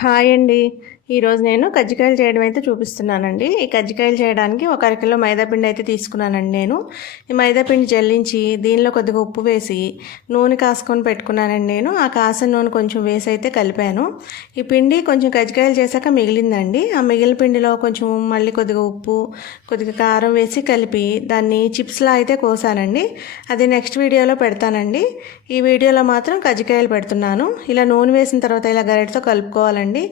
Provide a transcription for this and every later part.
Hi అండి. ఈరోజు నేను కజ్జికాయలు చేయడం అయితే చూపిస్తున్నానండి. ఈ కజ్జికాయలు చేయడానికి ఒక అరకిలో మైదాపిండి అయితే తీసుకున్నానండి నేను. ఈ మైదాపిండి జల్లించి దీనిలో కొద్దిగా ఉప్పు వేసి నూనె కాసుకొని పెట్టుకున్నానండి నేను. ఆ కాసిన నూనె కొంచెం వేసి అయితే కలిపాను. ఈ పిండి కొంచెం కజ్జికాయలు చేశాక మిగిలిందండి. ఆ మిగిలిన పిండిలో కొంచెం మళ్ళీ కొద్దిగా ఉప్పు కొద్దిగా కారం వేసి కలిపి దాన్ని చిప్స్లా అయితే కోసానండి. అది నెక్స్ట్ వీడియోలో పెడతానండి. ఈ వీడియోలో మాత్రం కజ్జికాయలు పెడుతున్నాను. ఇలా నూనె వేసిన తర్వాత ఇలా గరిటతో కలుపుకోవాలండి.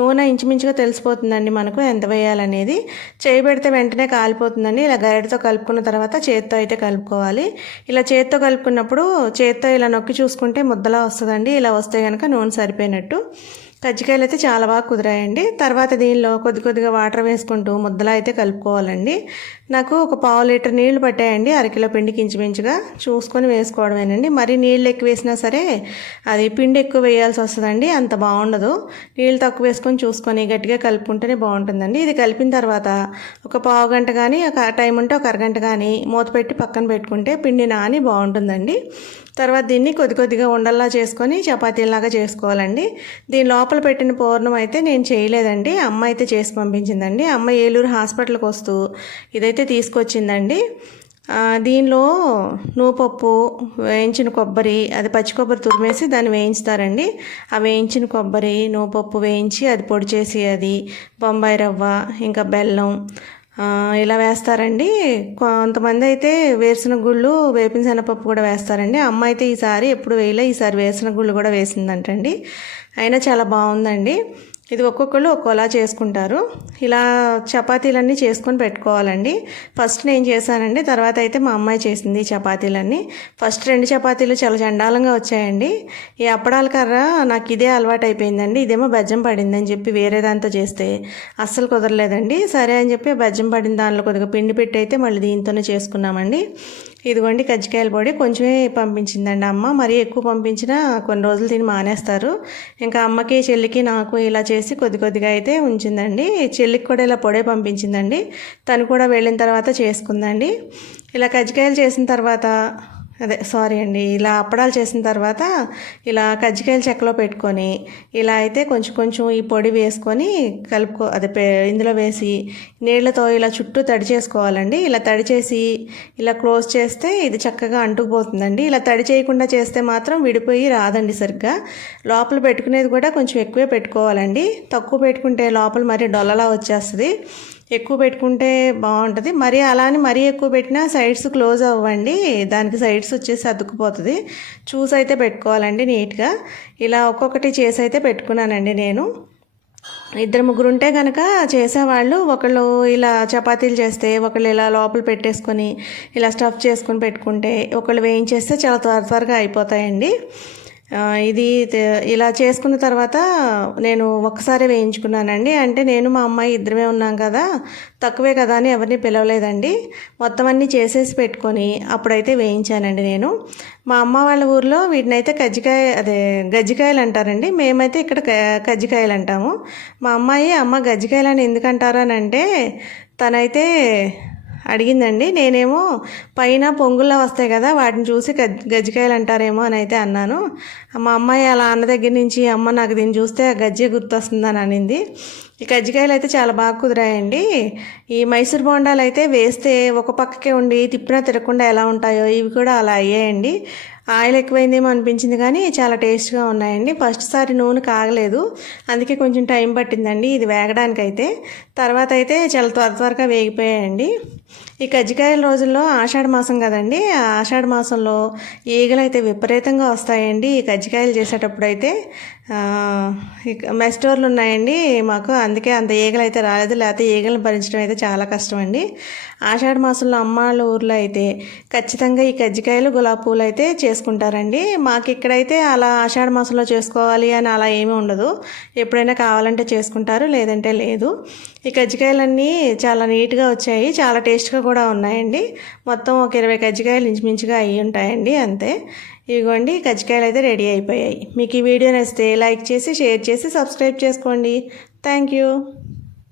నూనె ఇంచుమించుగా తెలిసిపోతుందండి మనకు ఎంత వేయాలనేది. చేయి పెడితే వెంటనే కాలిపోతుందండి. ఇలా గరిటతో కలుపుకున్న తర్వాత చేత్తో అయితే కలుపుకోవాలి. ఇలా చేత్తో కలుపుకున్నప్పుడు చేత్తో ఇలా నొక్కి చూసుకుంటే ముద్దలా వస్తుందండి. ఇలా వస్తే కనుక నూనె సరిపోయినట్టు. కజ్జికాయలు అయితే చాలా బాగా కుదిరాయండి. తర్వాత దీనిలో కొద్ది కొద్దిగా వాటర్ వేసుకుంటూ ముద్దలా అయితే కలుపుకోవాలండి. నాకు ఒక పావు లీటర్ నీళ్ళు పట్టాయండి అరకిలో పిండికి ఇంచుమించుగా. చూసుకొని వేసుకోవడమేనండి. మరి నీళ్ళు ఎక్కువ వేసినా సరే అది పిండి ఎక్కువ వేయాల్సి వస్తుందండి అంత బాగుండదు. నీళ్ళు తక్కువ వేసుకొని చూసుకొని గట్టిగా కలుపుకుంటేనే బాగుంటుందండి. ఇది కలిపిన తర్వాత ఒక పావు గంట కానీ ఒక టైం ఉంటే ఒక అరగంట కానీ మూత పెట్టి పక్కన పెట్టుకుంటే పిండి నాని బాగుంటుందండి. తర్వాత దీన్ని కొద్ది కొద్దిగా ఉండల్లా చేసుకొని చపాతీలాగా చేసుకోవాలండి. దీని లోపల పెట్టిన పూర్ణం అయితే నేను చేయలేదండి. అమ్మ అయితే చేసి పంపించిందండి. అమ్మ ఏలూరు హాస్పిటల్కి వస్తూ ఇదైతే తీసుకొచ్చిందండి. దీనిలో నూపప్పు వేయించిన కొబ్బరి అది పచ్చి కొబ్బరి తురిమేసి దాన్ని వేయించుతారండి. ఆ వేయించిన కొబ్బరి నూపప్పు వేయించి అది పొడి చేసి అది బొంబాయి రవ్వ ఇంకా బెల్లం ఇలా వేస్తారండి. కొంతమంది అయితే వేసిన గుళ్ళు వేపిన శనగపప్పు కూడా వేస్తారండి. అమ్మ అయితే ఈసారి ఎప్పుడు వేయలే ఈసారి వేసిన గుళ్ళు కూడా వేసిందంటండి. అయినా చాలా బాగుందండి. ఇది ఒక్కొక్కళ్ళు ఒక్కోలా చేసుకుంటారు. ఇలా చపాతీలన్నీ చేసుకొని పెట్టుకోవాలండి. ఫస్ట్ నేను చేశానండి. తర్వాత అయితే మా అమ్మాయి చేసింది చపాతీలన్నీ. ఫస్ట్ రెండు చపాతీలు చాలా చండాలంగా వచ్చాయండి. ఈ అప్పడాల కర్ర నాకు ఇదే అలవాటు అయిపోయిందండి ఇదేమో బజ్జం పడిందని చెప్పి వేరే దాంతో చేస్తే అస్సలు కుదరలేదండి. సరే అని చెప్పి బజ్జం పడిన దానిలో కొద్దిగా పిండి పెట్టి అయితే మళ్ళీ దీంతోనే చేసుకున్నామండి. ఇదిగోండి కజ్జికాయల పొడి కొంచెమే పంపించిందండి అమ్మ. మరీ ఎక్కువ పంపించినా కొన్ని రోజులు తిని మానేస్తారు. ఇంకా అమ్మకి చెల్లికి నాకు ఇలా చేసి కొద్ది కొద్దిగా అయితే ఉంచిందండి. చెల్లికి కూడా ఇలా పొడే పంపించిందండి. తను కూడా వెళ్ళిన తర్వాత చేసుకుందండి. ఇలా కజ్జికాయలు చేసిన తర్వాత అదే సారీ అండి. ఇలా అప్పడాలు చేసిన తర్వాత ఇలా కజ్జికాయలు చెక్కలో పెట్టుకొని ఇలా అయితే కొంచెం కొంచెం ఈ పొడి వేసుకొని కలుపుకో అదే ఇందులో వేసి నీళ్ళతో ఇలా చుట్టూ తడి చేసుకోవాలండి. ఇలా తడి చేసి ఇలా క్లోజ్ చేస్తే ఇది చక్కగా అంటుకుపోతుందండి. ఇలా తడి చేయకుండా చేస్తే మాత్రం విడిపోయి రాదండి సరిగ్గా. లోపల పెట్టుకునేది కూడా కొంచెం ఎక్కువే పెట్టుకోవాలండి. తక్కువ పెట్టుకుంటే లోపల మరీ డొల్లలా వచ్చేస్తుంది. ఎక్కువ పెట్టుకుంటే బాగుంటుంది. మరీ అలానే మరీ ఎక్కువ పెట్టినా సైడ్స్ క్లోజ్ అవ్వండి. దానికి సైడ్స్ వచ్చేసి అతుక్కుపోతుంది చూసి అయితే పెట్టుకోవాలండి నీట్గా. ఇలా ఒక్కొక్కటి చేసి అయితే పెట్టుకున్నానండి నేను. ఇద్దరు ముగ్గురు ఉంటే కనుక చేసేవాళ్ళు ఒకళ్ళు ఇలా చపాతీలు చేస్తే ఒకళ్ళు ఇలా లోపల పెట్టేసుకొని ఇలా స్టఫ్ చేసుకొని పెట్టుకుంటే ఒకళ్ళు వేయించేస్తే చాలా త్వర త్వరగా అయిపోతాయండి. ఇది ఇలా చేసుకున్న తర్వాత నేను ఒక్కసారి వేయించుకున్నానండి. అంటే నేను మా అమ్మాయి ఇద్దరమే ఉన్నాం కదా తక్కువే కదా అని ఎవరిని పిలవలేదండి. మొత్తం అన్నీ చేసేసి పెట్టుకొని అప్పుడైతే వేయించానండి నేను. మా అమ్మ వాళ్ళ ఊర్లో వీటినైతే కజ్జికాయ అదే గజ్జికాయలు అంటారండి. మేమైతే ఇక్కడ కజ్జికాయలు అంటాము. మా అమ్మాయి అమ్మ గజ్జికాయలు అని ఎందుకంటారు అని అంటే తనైతే అడిగిందండి. నేనేమో పైన పొంగుల్లో వస్తాయి కదా వాటిని చూసి గజ్జికాయలు అంటారేమో అని అయితే అన్నాను. మా అమ్మాయి అలా అన్న దగ్గర నుంచి అమ్మ నాకు దీన్ని చూస్తే ఆ గజ్జి గుర్తొస్తుందని అనింది. ఈ కజ్జికాయలు అయితే చాలా బాగా కుదిరాయండి. ఈ మైసూర్ బోండాలు అయితే వేస్తే ఒక పక్కకే ఉండి తిప్పినా తిరగకుండా ఎలా ఉంటాయో ఇవి కూడా అలా అయ్యాయండి. ఆయిల్ ఎక్కువైందేమో అనిపించింది కానీ చాలా టేస్ట్గా ఉన్నాయండి. ఫస్ట్ సారి నూనె కాగలేదు. అందుకే కొంచెం టైం పట్టిందండి ఇది వేగడానికైతే. తర్వాత అయితే చాలా త్వర త్వరగా వేగిపోయాయండి. ఈ కజ్జికాయల రోజుల్లో ఆషాఢ మాసం కదండి ఆషాఢ మాసంలో ఈగలు అయితే విపరీతంగా వస్తాయండి ఈ కజ్జికాయలు చేసేటప్పుడు అయితే మెస్టోర్లు ఉన్నాయండి మాకు. అందుకే అంత ఈగలు అయితే రాలేదు. లేకపోతే ఈగలను భరించడం అయితే చాలా కష్టం అండి ఆషాఢ మాసంలో అమ్మాళ్ళ ఊర్లో అయితే ఖచ్చితంగా ఈ కజ్జికాయలు గులాబీ పూలు అయితే చేసుకుంటారండి. మాకు ఇక్కడైతే అలా ఆషాఢ మాసంలో చేసుకోవాలి అని అలా ఏమీ ఉండదు. ఎప్పుడైనా కావాలంటే చేసుకుంటారు లేదంటే లేదు. ఈ కజ్జికాయలన్నీ చాలా నీట్గా వచ్చాయి. చాలా టేస్ట్గా కూడా ఉన్నాయండి. మొత్తం ఒక ఇరవై కజ్జికాయలు ఇంచుమించుగా అయ్యి ఉంటాయండి అంతే. ఇదిగోండి కజ్జికాయలు అయితే రెడీ అయిపోయాయి. మీకు ఈ వీడియో నచ్చితే లైక్ చేసి షేర్ చేసి సబ్స్క్రైబ్ చేసుకోండి. Thank you.